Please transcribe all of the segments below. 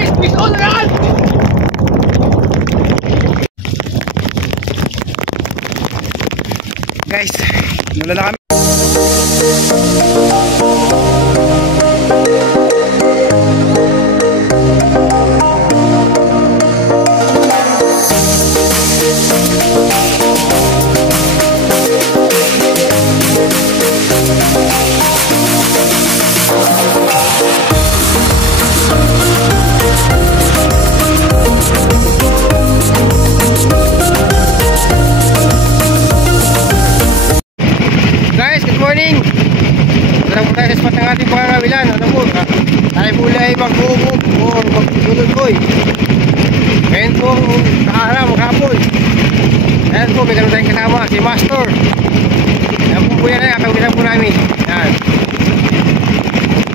Guys, please on yan! Guys, nula na kami. Guys, good morning! Tara po tayo sa spot ng ating pangangawilan. Ano po? Tayo po ay mag-uubog o mag-ululkoy. Ngayon po nakaharap, maghapon. Ayan po, may ganun tayong kasama, si Master. Ayan po yan ay akawilan po namin. Ayan.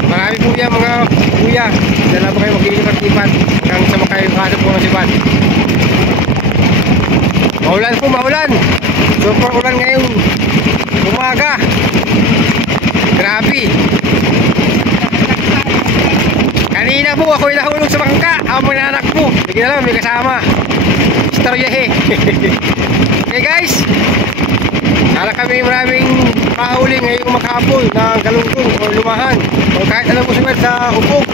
Marami po yan mga kuya. Dala po kayo magkikipag-ipat hanggang sa makayo kaso po ng sibat. Maulan po, maulan! Super ulan ngayon umaga. Grabe. Kanina po ako'y nahulog sa bangka. Ang mga anak po, hindi na lang, may kasama. Istorya eh. Okay guys, hala kami maraming mahuli ngayong maghapon ng galunggong o lumahan o kahit alam mo sumad sa upog.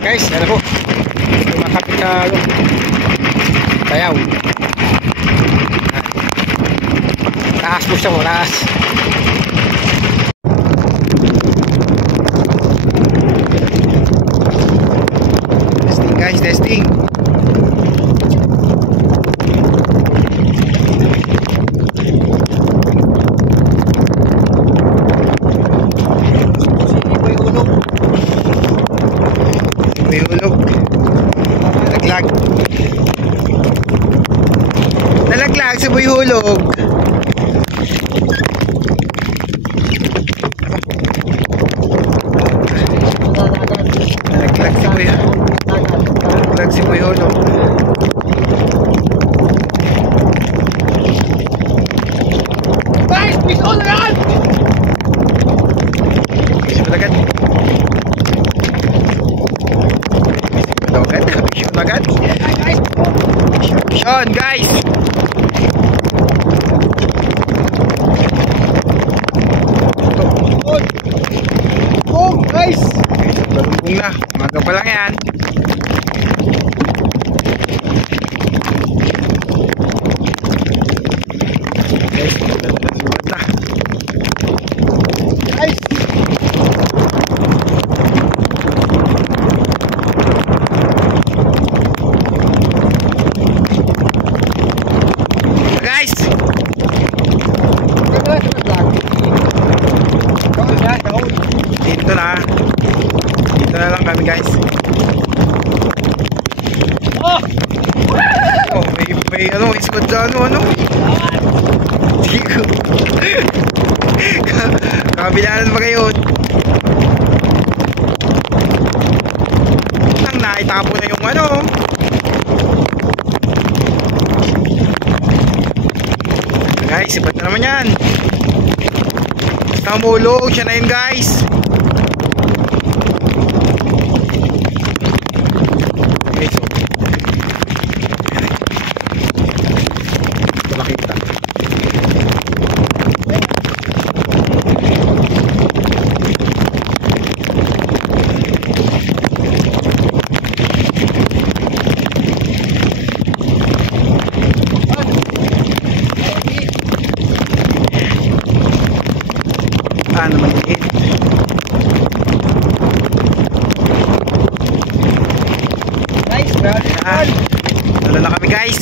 Guys, ano po, makapit na tayaw. Taas po siya, taas. Testing guys, testing. May hulog. Nalaglag. Nalaglag sa buhay hulog. Nalaglag si buhay hulog. Guys, please on yan! Bisa malagat. Bisa malagat. Sean guys. Oh guys! Galunggong na. Umaga pa lang yan. Guys, sulat na. Guys! Guys! Dito na. Dito na lang kami guys. Oh! Oh, may ano, ispat sa ano. Hindi ko. Kabilaan pa kayo. Ang naitapo na yung ano. Guys, ibat na naman yan. Basta umulog, siya na yun guys. Okay, so ito makita. Naman liit. Guys, Wala na kami guys.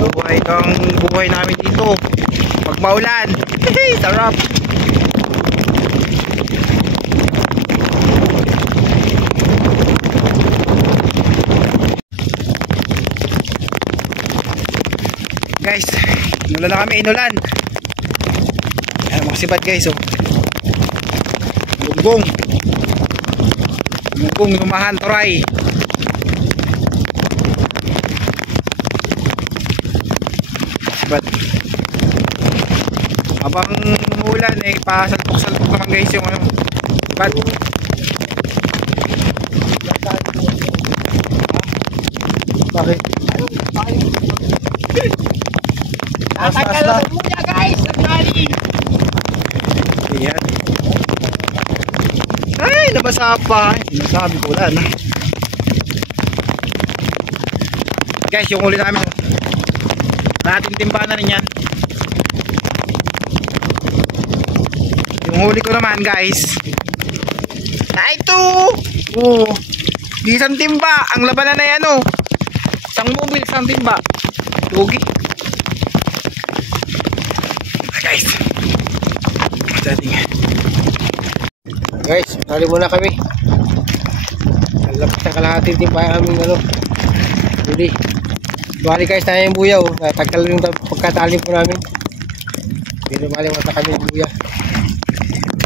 Buhay kang buhay namin dito pag maulan. Sarap. Guys, inulan na kami, inulan. Ayan mga sibat guys, oh. Gunggong. Gunggong, lumahan, toray. Sibat. Habang umulan umuulan eh, pasalpok-salpok naman guys yung ano. Bad. Bakit? Tatagalan mo niya guys, nagkali. Ayan. Ay, nabasa pa. Sinasabi ko wala na. Guys, yung huli namin. Natin timba na rin yan. Yung huli ko naman guys. Ay, ito! Oo. Isang timba. Ang labanan na yan oh. Isang mobile, isang timba. Lugi. Guys. Guys, tali muna kami. Kalapit na kalahating timba aming ano. Huli. Bali guys, tayo yung buya oh. Tagal yung pagkatali po namin. Pero bali mata kami yung buya.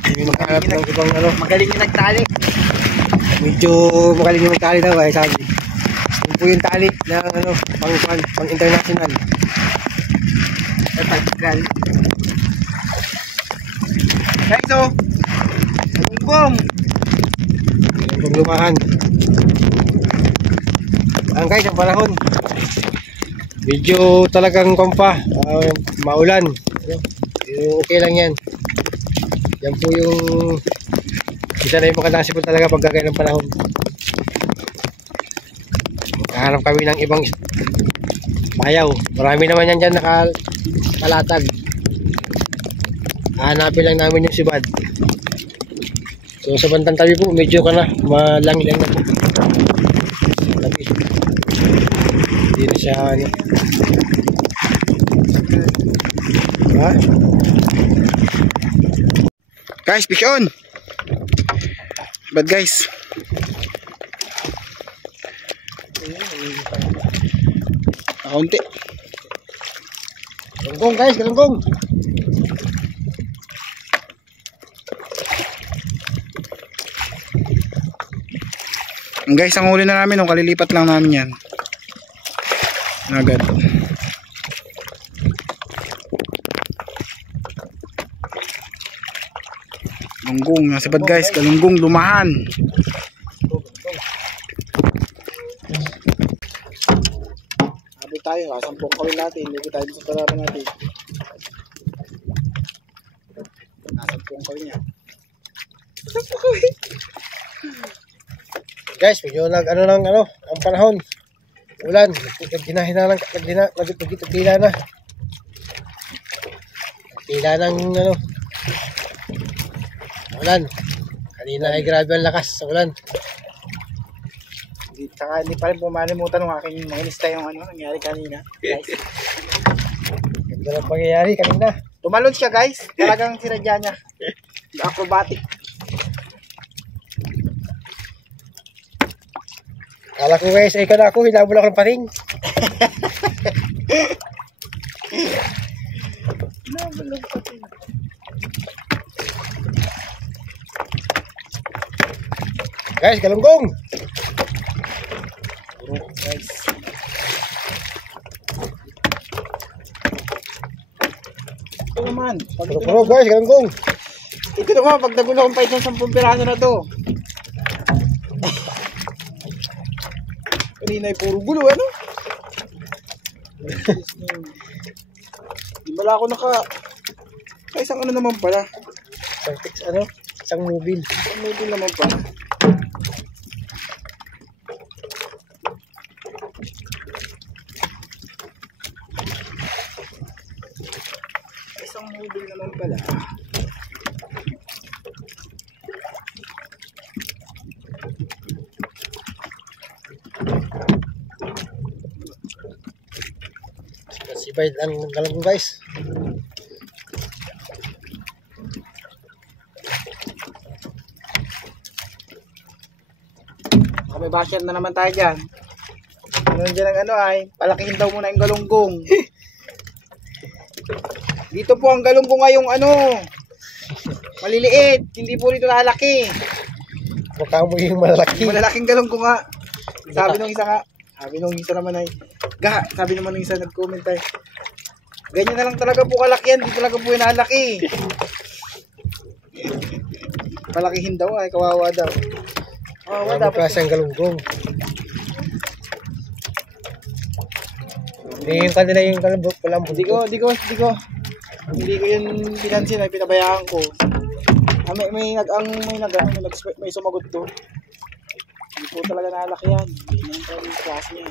Hindi maghanap ng ibang ano. Magaling yung nagtali. Medyo magaling yung magtali daw ay sabi. Yun po yung tali na ano, pang international. Tatagal. Guys oh. Bumbong. Yung lumahan. Ang guys, ang panahon. Medyo talagang kompa. Maulan. Pero okay lang yan. Yan po yung isa na yung makadasi po talaga pag gagawin ng panahon. Nakahanap kami ng ibang bayaw. Marami naman yan dyan nakalatag. Hanapin lang namin yung sibad. So sa bandang tabi po, medyo ka na. Malangi-lang na po. Tabi. Hindi na siya ano. Ha? Guys, fish on. Bad guys. Kaunti. Galunggong guys, galunggong. Guys, ang huli na namin nung kalilipat lang namin yan. Agad. Galunggong, nasa bad guys, galunggong lumahan. Habis tayo, kasampung kawin natin, hindi tayo sa parapan natin. Nasampung kawin yan. Nasampung kawin. Guys, medyo ano ang panahon. Ulan, nagdina na. Tila ng ano. Ulan. Kanina ay grabe ang lakas sa ulan. Hindi pa rin pumalimutan ng aking manginista yung ano nangyari kanina. Guys. Ganda ng pangyayari kanina. Tumalon siya guys. Talagang sinadya niya. Acrobatic. Kala ko guys, ay ka na ako, hinabol ako ng pating. Guys, galunggong. Guys. Ito naman. Puro guys, galunggong. Ito naman, pag nagulo kong pahit ng 10 piraso na to. Kanina ay puro gulo, ano? Di bala ako ay, isang ano naman pala. Isang mobile. Isang mobile naman pala. Isang mobile naman pala. Sibay ang galunggong guys. May basher na naman tayo dyan. Ano dyan ang ano ay, palakihin daw muna yung galunggong. Dito po ang galunggong ay yung ano, maliliit, hindi po rito lalaki. Mukha mo yung malaki. Malalaking galunggong nga. Sabi nung isa naman ay, sabi naman nung isa nag-comment ay, ganyan na lang talaga po kalaki yan, di talaga po yung nalaki. Papalakihin daw ay kawawa daw. Kawawa Dapat dapat. klaseng galunggong. Yung kanila yung kalambot. Hindi ko yun pinansin ay pinabayaan ko. May sumagot to. Hindi po talaga nalaki yan. Hindi naman talaga yung klase niya.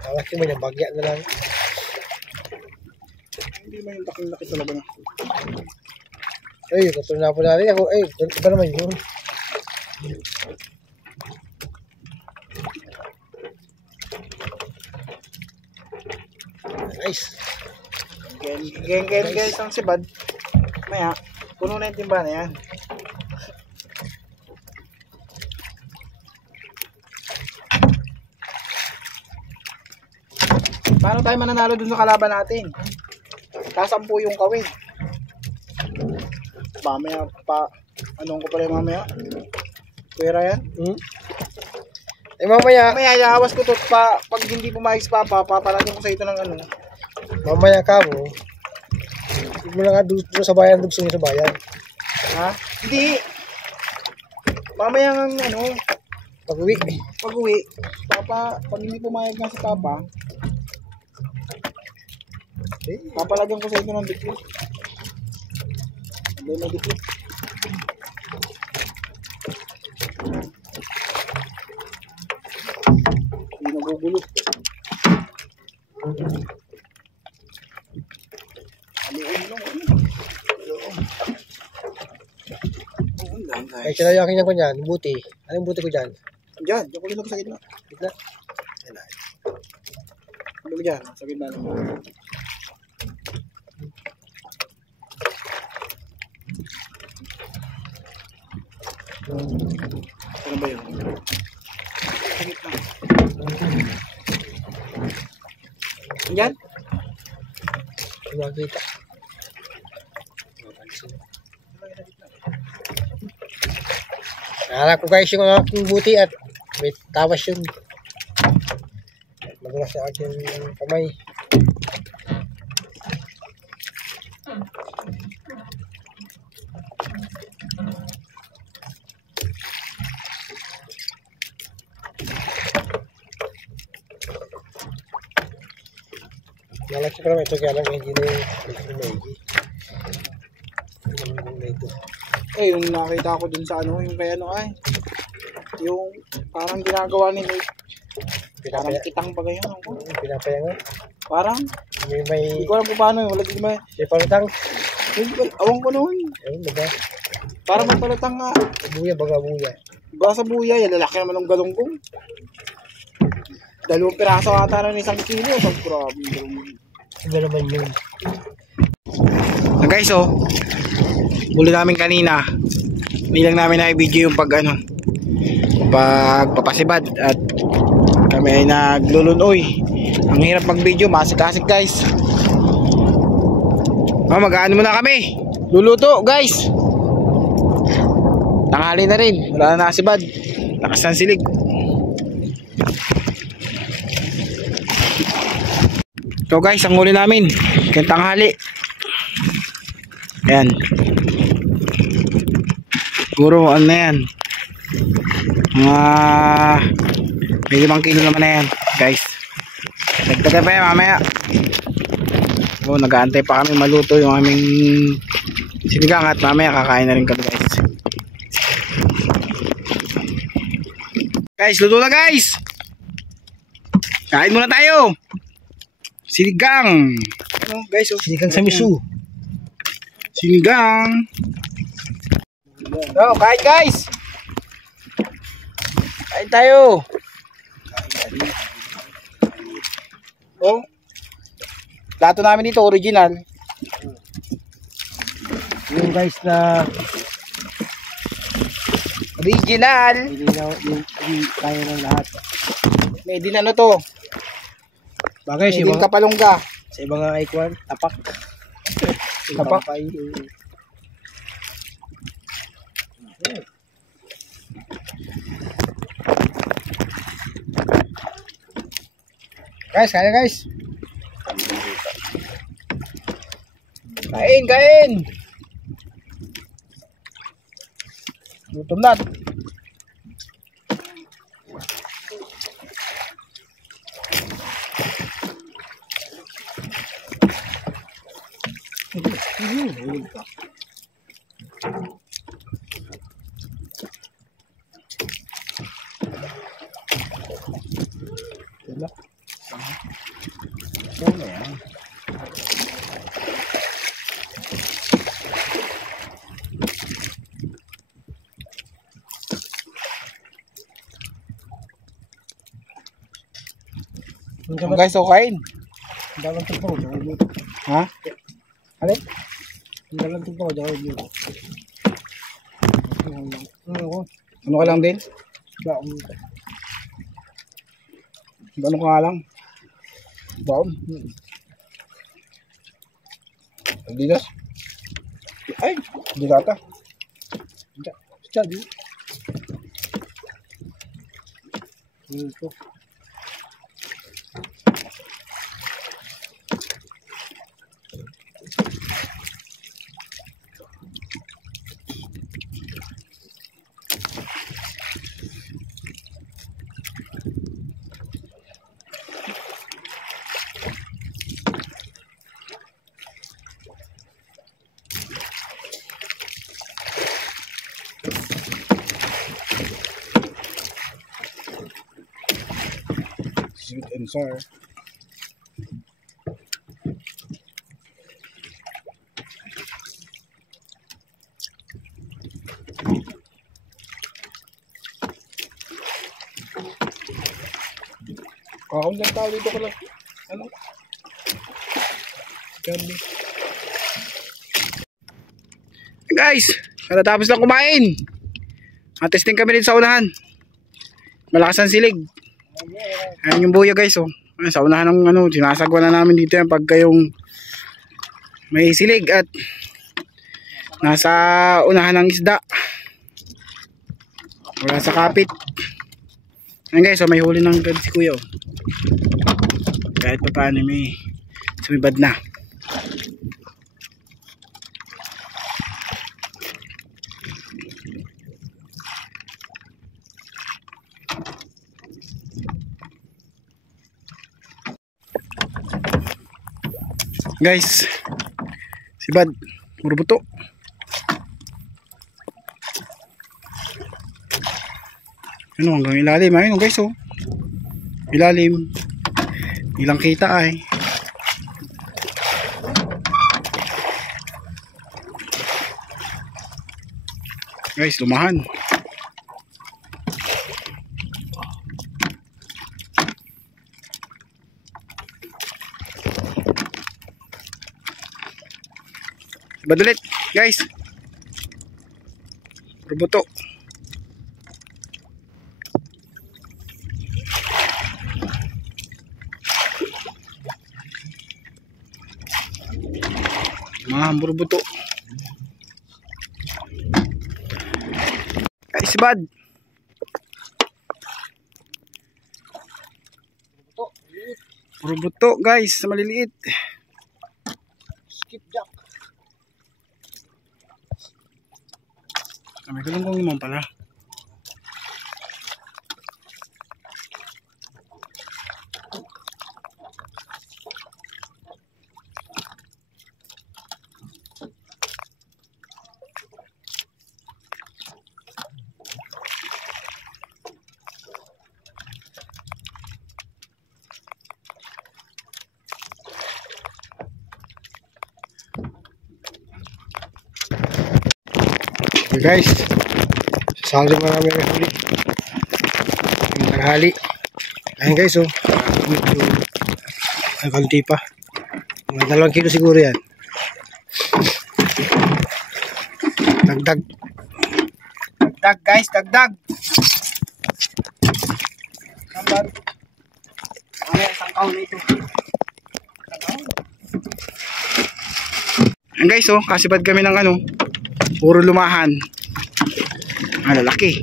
Kalaki mo yung bagya na lang. Hindi man yung laki talaga na. Ay, katulad na po natin ako. Ay, iba naman yun. Nice. Guys, ang sibad. Maya, puno na yung timba na yan. Paano tayo mananalo dun sa kalaban natin? Kasampu yung kawin. Mamaya pa, anong ko pala mamaya? Pera yan? Eh mamaya Iawas ko to pa, pag hindi pumayag si Papa, papalagyan ko sa ito ng ano. ka mo. Huwag mo lang nga doon sa bayan, dugsong sa bayan. Ha? Hindi. Mamaya ng ano, Pag-uwi. pag-uwi, Papa, pag hindi pumayag nga si Papa, papalagyan ko sa ito ng dikit. Hindi na dikit. Hindi nagugulo. Ay, sinayakin niya ko dyan. Buti. Anong buti ko dyan? Diyan, diyan ko linag sa gitna. Gitna? Ano dyan? Sa gitna naman. Ano ba yun? Sa gitna. Diyan? Hindi makikita. Nahanap ko guys yung aking buti at may tawas yun. Madulas sa aking kamay. Malaki pa naman ito kaya lang hindi na yung Maggie. Yung na ito. Eh, yung nakita ko dun sa ano, yung kaya ano ay, yung parang ginagawa ni Nate. Parang kitang pa ganyan. Pinapaya nga. Parang, May hindi ko alam kung paano, wala din may, palutang. awang ko noon. Ayun, diba? Parang magpalatang nga. Buya, baga buya. Baka sa buya, yan, lalaki naman ng galunggong. 2 piraso ata na ng 1 kilo. So, grabe. Iba naman yun. Guys, huli namin kanina. Hindi lang namin na-video yung pagpapasibad at kami ay naglulunoy. Ang hirap mag-video, masik-asik guys. Mag-ano muna kami. Luluto guys. Tanghali na rin. Wala na nasibad. Lakas ng silig. So guys, ang huli namin kaya tanghali. Ayan. Siguro ano na yan, may 5 kilo naman na yan guys. Nagtaga pa yan mamaya. So nag-aantay pa kami maluto yung aming sinigang at mamaya kakain na rin kami guys. Guys, luto na guys. Kain muna tayo. Sinigang. Ano guys, Sinigang sa miso. Sinigang. So, kain guys. Kain tayo. Oh. Plato namin dito original. Yung guys na Original. hindi kaya ng lahat. May din ano to. Bagay May din kapalungga. sa ibang nga icon, tapak. Tapak. Guys, kaya guys. Kain, kain. Lutom lahat. Guys, so kain. Dalang tumpaw, dalang yun. Ha? Alin? Dalang tumpaw, dalang yun. Ano ka lang din? Baon. Ano ka lang? Baon? Adidas? Ay, di data. Study. Ito. Sweet and sour. Kakaulang tao dito ko lang. Ano? Gabi. Guys, katatapos lang kumain. Testing kami dito sa unahan. Malakas ang silig. Ayan yung buya guys, oh. Sa unahan ng ano, sinasagwa na namin dito yan pagka yung may silig at nasa unahan ng isda. Wala sa kapit. Ayan guys, so may huli ng si kuya, oh. Kahit pa paano may sumibad na. Guys, si Bad, puro buto. Ano, hanggang ilalim, ayun guys, oh. Ilalim. Ilang kita ay. Guys, lumahan. Bad ulit, guys. Rubuto. Mahambur buto. Guys, bad. Puro buto, guys, sa maliliit. Skipjack. May galunggong naman pala. Okay guys, sasali mo namin yung huli yung tanghali. Ayun guys, oh, medyo ay kalti pa, mga 2 kilo siguro yan. Dagdag guys, dagdag. Sambar isang kaon ito. Ayan guys, oh, kasipad kami ng ano, puro lumahan. Lalaki.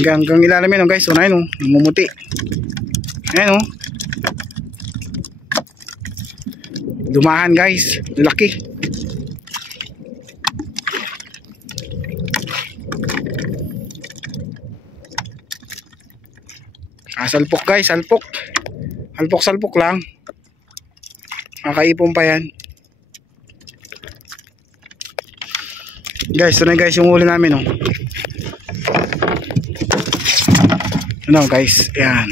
Hanggang ilalim yan, oh, guys. So, na yun, oh, namumuti. Ayan, oh. Lumahan, guys. Lalaki. Salpok guys, salpok. Salpok lang. Makaipon pa yan. Guys, ito na guys yung huli namin, oh. Ano guys, yan.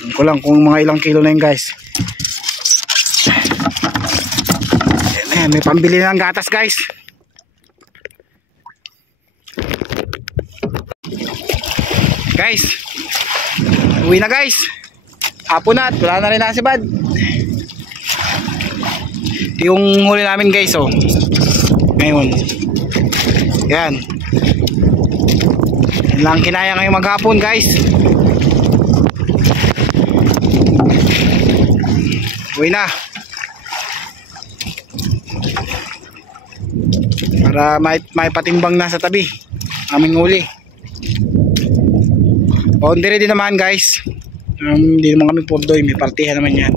Alam ko lang kung mga ilang kilo na yun guys. Ayan, may pambili na ng gatas guys. Guys, uwi na guys. Hapon na at wala na rin nasibad. Yung huli namin guys, oh. Ngayon. Yan. Yan lang kinaya ngayong maghapon guys. Uwi na. Para may patimbang na sa tabi aming huli. Boundary din naman guys. Hindi naman kami purdoy, may partihan naman yan.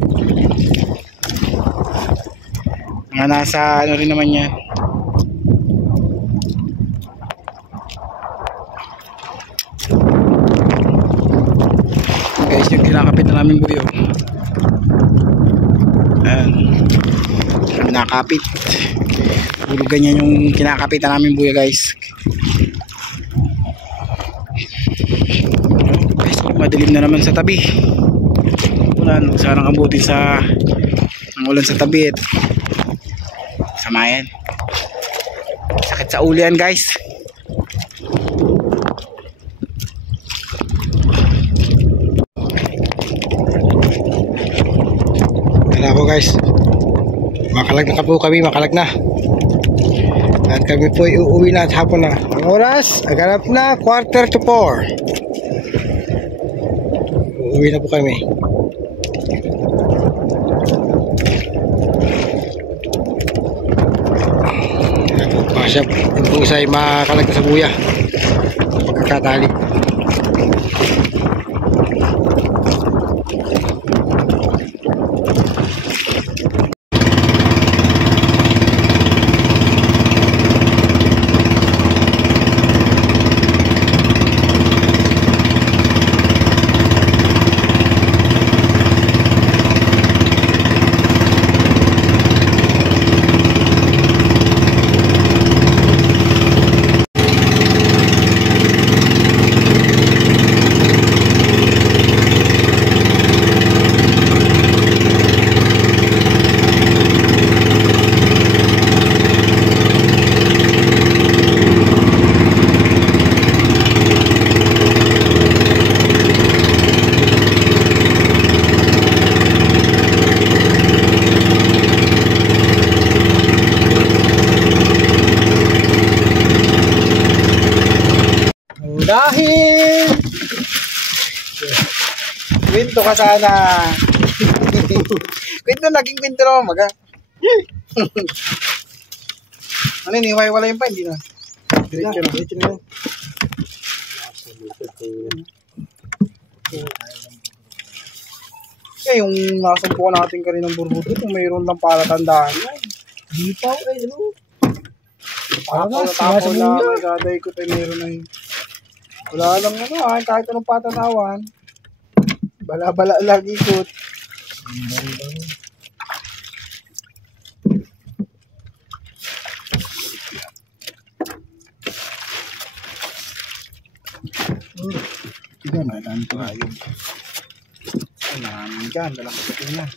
Mga nasa ano rin naman yan. Guys, yung kinakapit na namin buyo. Ayan. Kinakapit. Puro ganyan yung kinakapit na namin buyo guys. Madilim na naman sa tabi. Ulan, sarang abutin sa ang ulan sa tabi at samayan. Sakit sa ulo yan guys. Kaya po guys, makalag na po kami, makalag na. At kami po uuwi na at hapon na. Ang oras, aganap na 3:45. Uwi na po kami. Pasya, yung isa ay makalag sa buya. Pagkakatali. Dahil kwento ka sana. Kwento, naging kwento naman maga. Ano yun, iwaiwala yun pa, hindi na. Diretso na. Eh, yung nasumpo natin kaninang burbuto, kung mayroon lang palatandaan yan. Di pa, ano? Tapo na, nagaday ko tayo mayroon na yun. Wala lang ano kahit anong patanawan. Bala-bala lang ikot. Diyan, dami ko ayun. Ayan, dyan, dalang kasatin na.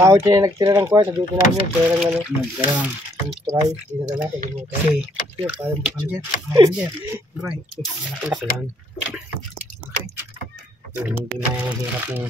Laot siya yung nagtira ng kuha, sabi ko namin yung perang ano. Nagtarang. Try, dinadala sa gimutan. Okay. Okay, parang bukan dyan. Dyan. Try. Nakita lang. Okay. Hindi na yung hirap yung